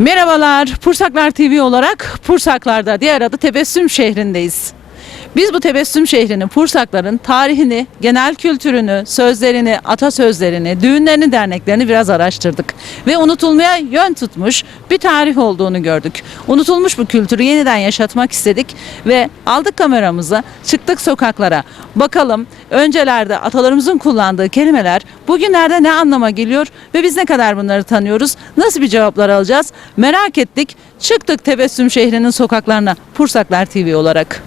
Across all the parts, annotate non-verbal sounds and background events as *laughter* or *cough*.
Merhabalar, Pursaklar TV olarak Pursaklar'da diğer adı Tebessüm şehrindeyiz. Biz bu Tebessüm şehrinin Pursakların tarihini, genel kültürünü, sözlerini, atasözlerini, düğünlerini, derneklerini biraz araştırdık. Ve unutulmaya yön tutmuş bir tarih olduğunu gördük. Unutulmuş bu kültürü yeniden yaşatmak istedik ve aldık kameramızı, çıktık sokaklara. Bakalım öncelerde atalarımızın kullandığı kelimeler bugünlerde ne anlama geliyor ve biz ne kadar bunları tanıyoruz? Nasıl bir cevaplar alacağız? Merak ettik. Çıktık Tebessüm şehrinin sokaklarına Pursaklar TV olarak.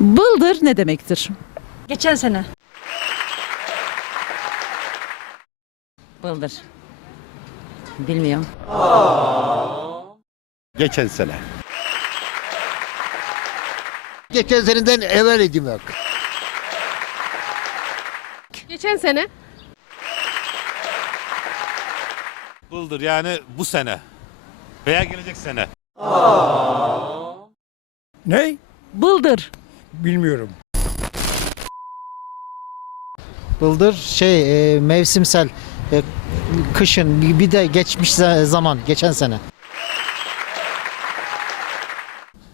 Bıldır ne demektir? Geçen sene. Bıldır. Bilmiyorum. Geçen sene. Geçen seneden evvel demek. Geçen sene. Bıldır yani bu sene. Veya gelecek sene. Ne? Bıldır. Bilmiyorum. Bıldır şey e, mevsimsel e, kışın bir- de geçmiş za- zaman geçen sene.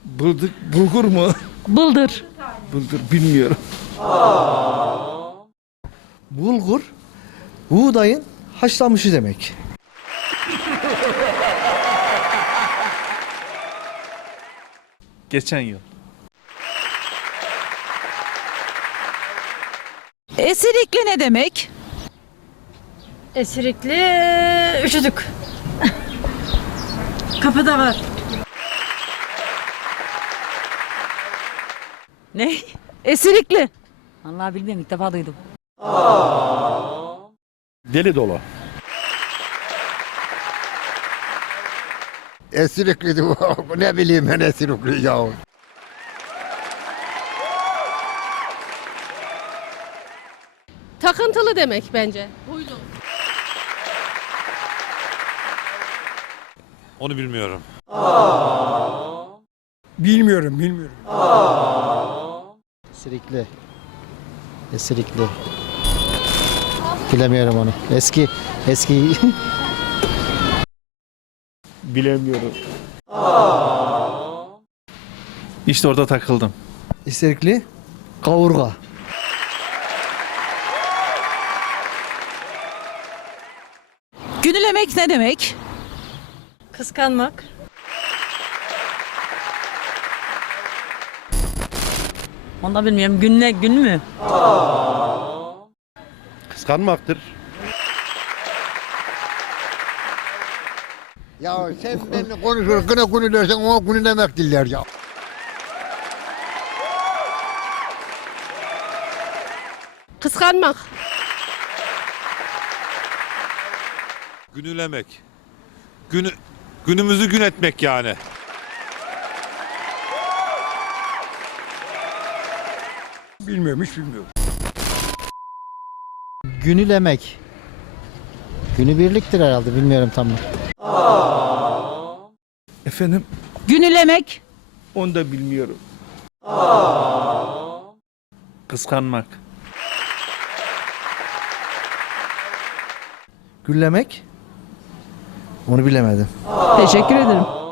Bulgur, bulgur mu? Bıldır. Bulgur bilmiyorum. Bulgur buğdayın haşlanmışı demek. Geçen yıl. Esirikli ne demek? Esirikli üşüdük. *laughs* Kapıda var. Ne? Esirikli. Vallahi bilmiyorum ilk defa duydum. Deli dolu. Esirikli *laughs* ne bileyim ben esirikli ya. Takıntılı demek bence. Huylu. Onu bilmiyorum. Bilmiyorum, bilmiyorum. Esirikli. Esirikli. Bilemiyorum onu. Eski eski *laughs* Bilemiyorum. İşte orada takıldım. İsterikli kavurga. Günülemek ne demek? Kıskanmak. Onu da bilmiyorum. Gün ne? Gün mü? Kıskanmaktır. Ya sen benimle konuşur gına kunu dersen o kunu demek diller ya. Kıskanmak. Günülemek. Günü günümüzü gün etmek yani. Bilmiyorum, hiç bilmiyorum. Günülemek. Günübirliktir herhalde bilmiyorum tam. Efendim, Günülemek. onu da bilmiyorum. Kıskanmak. Güllemek. Onu bilemedim. Teşekkür ederim.